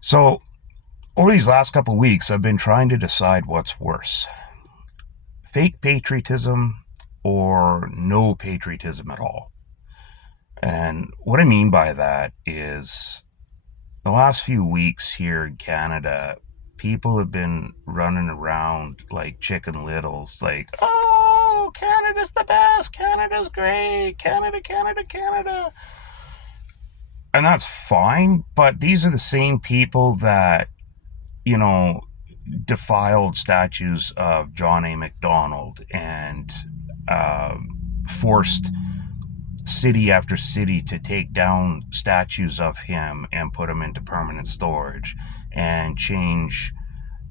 So, over these last couple of weeks, I've been trying to decide what's worse, fake patriotism or no patriotism at all. And what I mean by that is the last few weeks here in Canada, people have been running around like chicken littles, like, oh, Canada's the best, Canada's great, Canada, Canada, Canada. And that's fine, but these are the same people that, you know, defiled statues of John A. Macdonald and forced city after city to take down statues of him and put them into permanent storage and change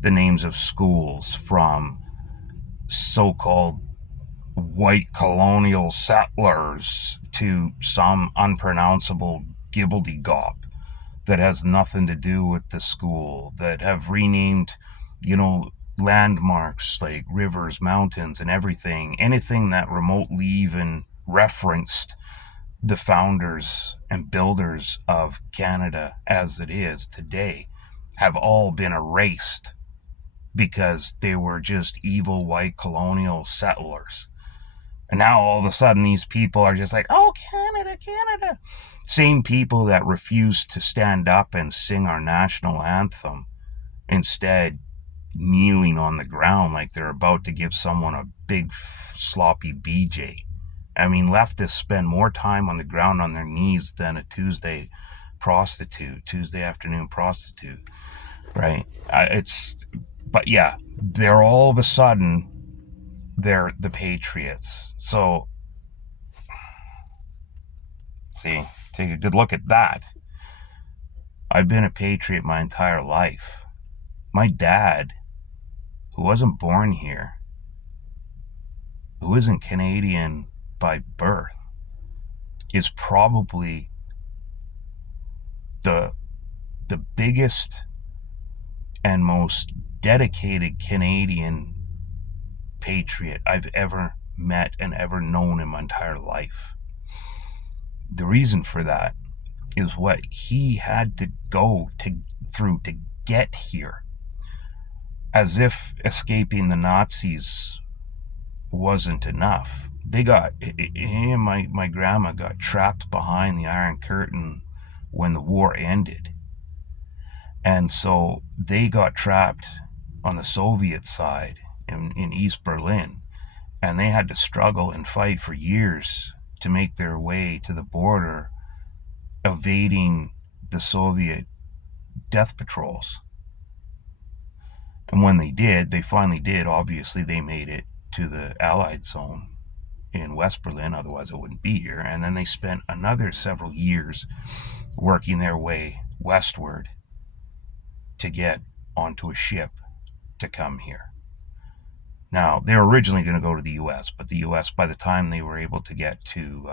the names of schools from so-called white colonial settlers to some unpronounceable gibbledy-gop that has nothing to do with the school, that have renamed, landmarks like rivers, mountains, and everything, anything that remotely even referenced the founders and builders of Canada as it is today, have all been erased because they were just evil white colonial settlers. And now all of a sudden these people are just like, oh, Canada, Canada. Same people that refuse to stand up and sing our national anthem, instead kneeling on the ground like they're about to give someone a big sloppy BJ. I mean, leftists spend more time on the ground on their knees than a Tuesday afternoon prostitute, right? But yeah, they're all of a sudden, they're the patriots. So, see, take a good look at that. I've been a patriot my entire life. My dad, who wasn't born here, who isn't Canadian by birth, is probably the the biggest and most dedicated Canadian patriot I've ever met and ever known in my entire life. The reason for that is what he had to go through to get here. As if escaping the Nazis wasn't enough. He and my grandma got trapped behind the Iron Curtain when the war ended. And so they got trapped on the Soviet side in East Berlin. And they had to struggle and fight for years to make their way to the border, evading the Soviet death patrols. And when they finally did, obviously they made it to the Allied zone in West Berlin, otherwise it wouldn't be here. And then they spent another several years working their way westward to get onto a ship to come here. Now, they were originally going to go to the U.S., but the U.S., by the time they were able to get to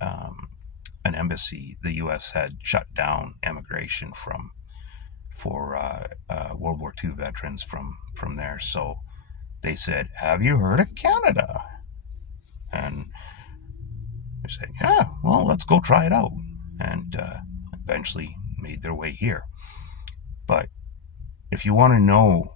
an embassy, the U.S. had shut down immigration for World War II veterans from there. So they said, "Have you heard of Canada?" And they said, "Yeah, well, let's go try it out." And eventually made their way here. But if you want to know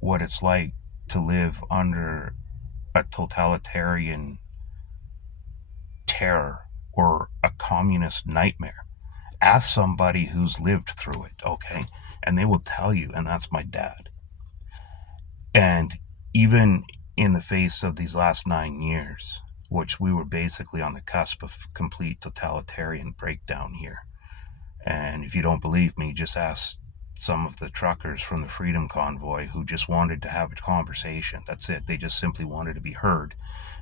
what it's like to live under a totalitarian terror or a communist nightmare, ask somebody who's lived through it, okay? And they will tell you, and that's my dad. And even in the face of these last 9 years, which we were basically on the cusp of complete totalitarian breakdown here. And if you don't believe me, just ask some of the truckers from the Freedom Convoy who just wanted to have a conversation. That's it. They just simply wanted to be heard.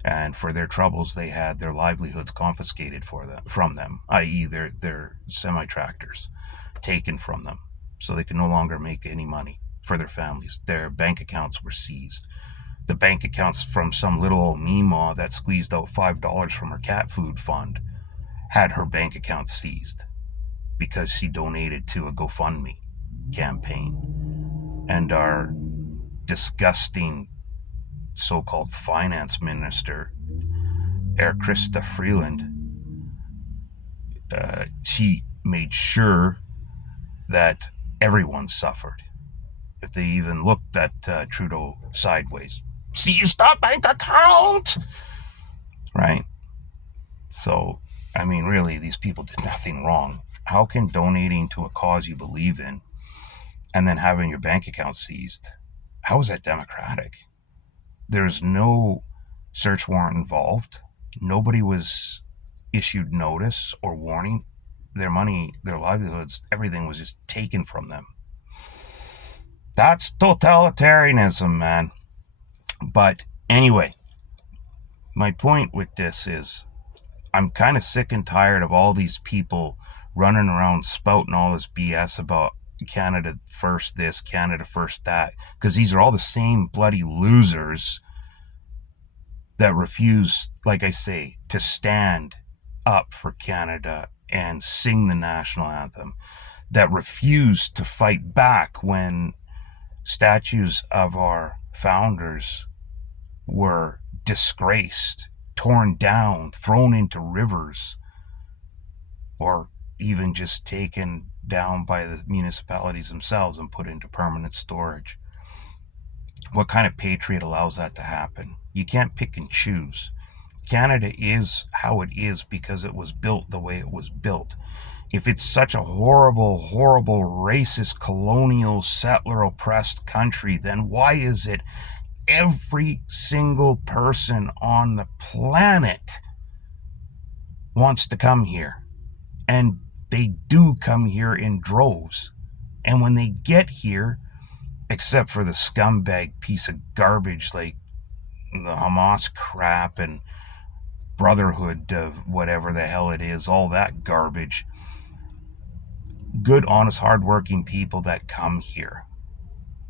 And for their troubles, they had their livelihoods confiscated from them, i.e. their semi-tractors taken from them, so they could no longer make any money for their families. Their bank accounts were seized. The bank accounts from some little old Meemaw that squeezed out $5 from her cat food fund had her bank account seized because she donated to a GoFundMe campaign. And our disgusting so-called finance minister, Krista Freeland, she made sure that everyone suffered. If they even looked at Trudeau sideways, seized the bank account, right? So, I mean, really, these people did nothing wrong. How can donating to a cause you believe in and then having your bank account seized, how is that democratic? There's no search warrant involved. Nobody was issued notice or warning. Their money, their livelihoods, everything was just taken from them. That's totalitarianism, man. But anyway, my point with this is I'm kind of sick and tired of all these people running around spouting all this BS about Canada first this, Canada first that, because these are all the same bloody losers that refuse, like I say, to stand up for Canada and sing the national anthem, that refuse to fight back when statues of our founders were disgraced, torn down, thrown into rivers, or even just taken down by the municipalities themselves and put into permanent storage. What kind of patriot allows that to happen? You can't pick and choose. Canada is how it is because it was built the way it was built. If it's such a horrible, horrible, racist, colonial, settler oppressed country, then why is it every single person on the planet wants to come here? And they do come here in droves. And when they get here, except for the scumbag piece of garbage like the Hamas crap and Brotherhood of whatever the hell it is, all that garbage, good, honest, hardworking people that come here,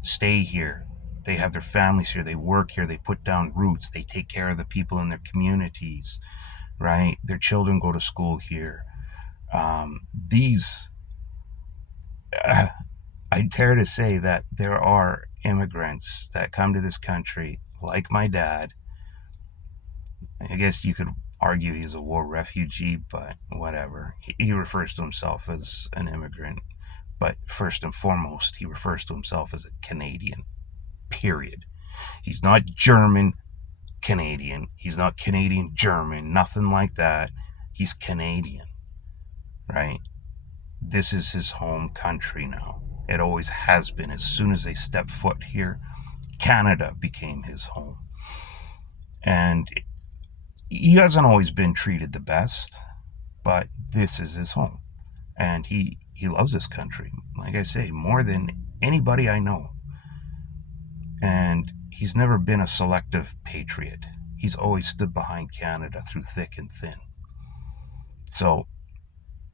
stay here. They have their families here. They work here. They put down roots. They take care of the people in their communities, right? Their children go to school here. These, I dare to say that there are immigrants that come to this country, like my dad. I guess you could argue he's a war refugee, but whatever. He refers to himself as an immigrant. But first and foremost, he refers to himself as a Canadian, period. He's not German Canadian. He's not Canadian German, nothing like that. He's Canadian, right? This is his home country now. It always has been. As soon as they stepped foot here, Canada became his home. And he hasn't always been treated the best, but this is his home. And he loves this country, like I say, more than anybody I know. And he's never been a selective patriot. He's always stood behind Canada through thick and thin. So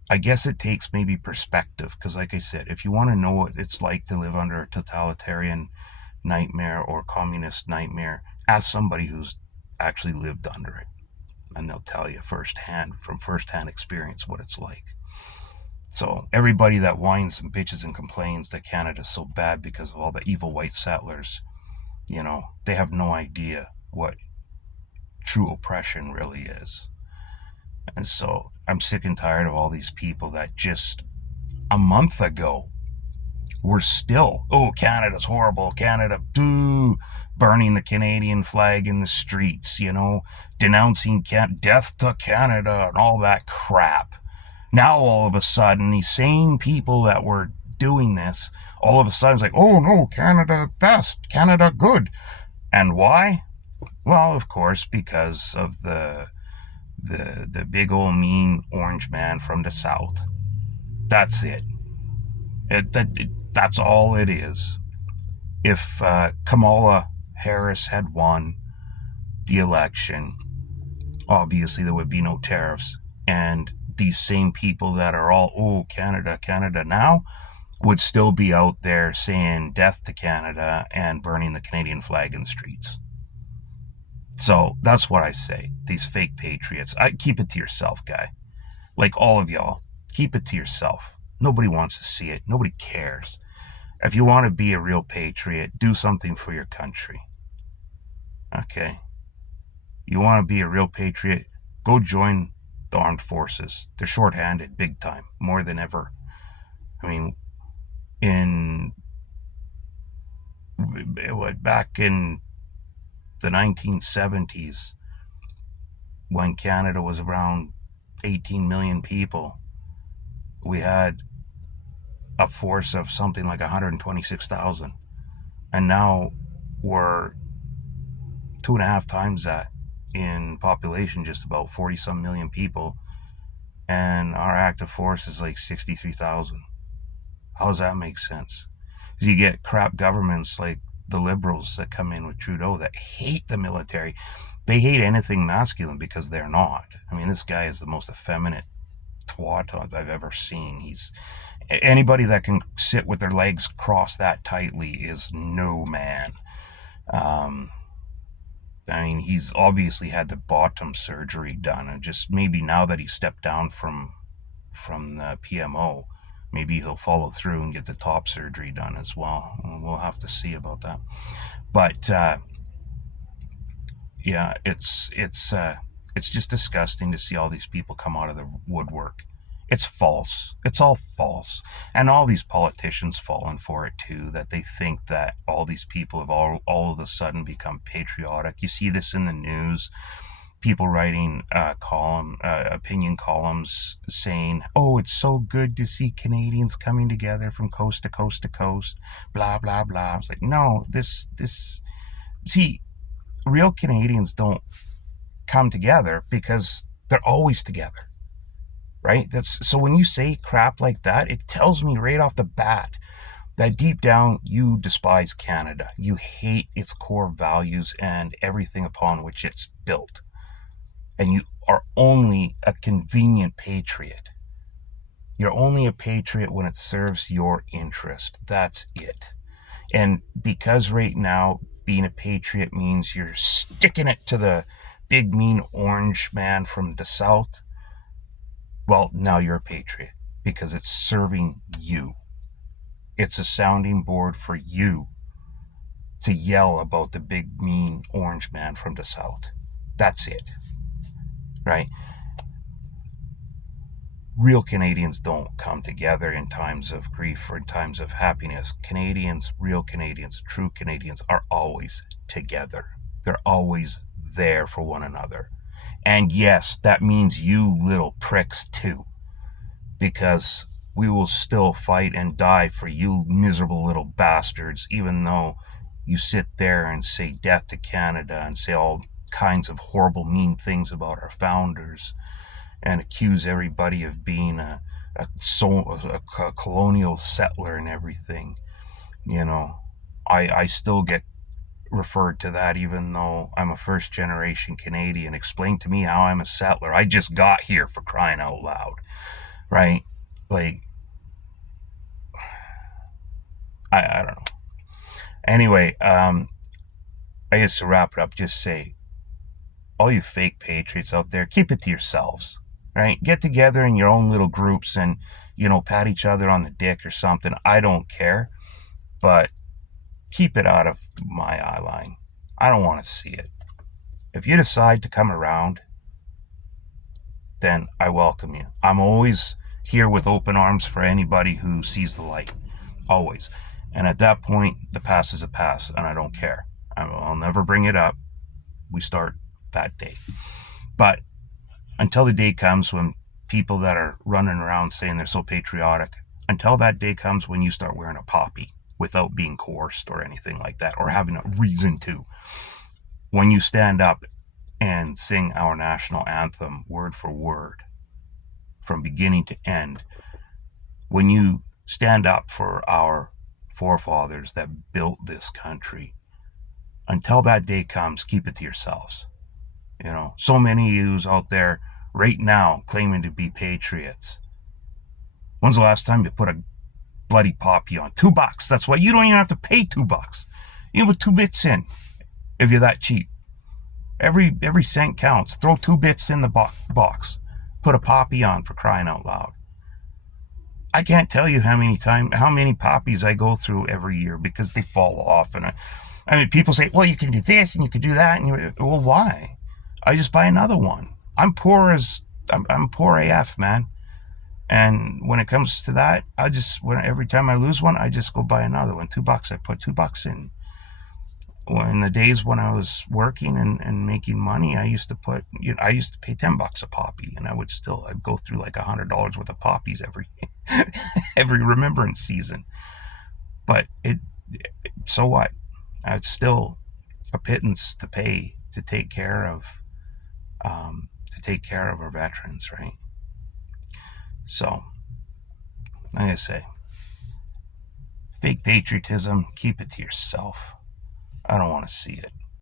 I guess it takes maybe perspective, because like I said, if you want to know what it's like to live under a totalitarian nightmare or communist nightmare, ask somebody who's actually lived under it. And they'll tell you firsthand, from firsthand experience, what it's like. So everybody that whines and bitches and complains that Canada's so bad because of all the evil white settlers, they have no idea what true oppression really is. And so I'm sick and tired of all these people that just a month ago were still, oh, Canada's horrible, Canada, boo, burning the Canadian flag in the streets, denouncing death to Canada and all that crap. Now all of a sudden, these same people that were doing this, all of a sudden it's like, oh no, Canada best, Canada good. And why? Well, of course, because of the big old mean orange man from the south. That's it. That's all it is. If Kamala Harris had won the election, obviously there would be no tariffs. And these same people that are all, oh, Canada, Canada now, would still be out there saying death to Canada and burning the Canadian flag in the streets. So that's what I say. These fake patriots. Keep it to yourself, guy. Like all of y'all, keep it to yourself. Nobody wants to see it. Nobody cares. If you want to be a real patriot, do something for your country. Okay? You want to be a real patriot, go join the armed forces. They're shorthanded big time, more than ever. I mean, back in the 1970s, when Canada was around 18 million people, we had a force of something like 126,000. And now we're 2.5 times that in population, just about 40 some million people. And our active force is like 63,000. How does that make sense? Because you get crap governments like the Liberals that come in with Trudeau that hate the military. They hate anything masculine because they're not. I mean, this guy is the most effeminate twat I've ever seen. He's anybody that can sit with their legs crossed that tightly is no man. Um, I mean, he's obviously had the bottom surgery done, and just maybe now that he stepped down from the PMO, maybe he'll follow through and get the top surgery done as well. We'll have to see about that. But yeah, it's just disgusting to see all these people come out of the woodwork. It's false. It's all false. And all these politicians falling for it too, that they think that all these people have all of a sudden become patriotic. You see this in the news. People writing opinion columns saying, "Oh, it's so good to see Canadians coming together from coast to coast to coast," blah blah blah. It's like, no, this see, real Canadians don't come together because they're always together, right? That's so when you say crap like that, it tells me right off the bat that deep down you despise Canada. You hate its core values and everything upon which it's built. And you are only a convenient patriot. You're only a patriot when it serves your interest. That's it. And because right now being a patriot means you're sticking it to the big mean orange man from the south, well, now you're a patriot because it's serving you. It's a sounding board for you to yell about the big mean orange man from the south. That's it. Right? Real Canadians don't come together in times of grief or in times of happiness. Canadians, real Canadians, true Canadians are always together. They're always there for one another. And yes, that means you little pricks too, because we will still fight and die for you miserable little bastards, even though you sit there and say death to Canada and say all kinds of horrible, mean things about our founders and accuse everybody of being a colonial settler and everything. You know, I still get referred to that even though I'm a first generation Canadian. Explain to me how I'm a settler. I just got here, for crying out loud, right? Like, I don't know. Anyway, I guess to wrap it up, just say, all you fake patriots out there, keep it to yourselves, right? Get together in your own little groups and, pat each other on the dick or something. I don't care, but keep it out of my eye line. I don't want to see it. If you decide to come around, then I welcome you. I'm always here with open arms for anybody who sees the light. Always. And at that point, the past is a past, and I don't care. I'll never bring it up. We start that day. But until the day comes when people that are running around saying they're so patriotic, until that day comes when you start wearing a poppy without being coerced or anything like that, or having a reason to, when you stand up and sing our national anthem word for word from beginning to end, when you stand up for our forefathers that built this country, until that day comes, keep it to yourselves. So many of yous out there right now claiming to be patriots. When's the last time you put a bloody poppy on? $2. That's why you don't even have to pay $2. You put 2 bits in if you're that cheap. Every cent counts. Throw 2 bits in the box. Put a poppy on, for crying out loud. I can't tell you how many poppies I go through every year because they fall off. And I mean, people say, well, you can do this and you can do that. And well, why? I just buy another one. I'm poor AF, man. And when it comes to that, every time I lose one, I just go buy another one. $2. I put $2 in. in the days when I was working and making money, I used to I used to pay $10 a poppy, and I'd go through like $100 worth of poppies every every remembrance season. But so what? It's still a pittance to pay to take care of our veterans, right? So, like I say, fake patriotism, keep it to yourself. I don't want to see it.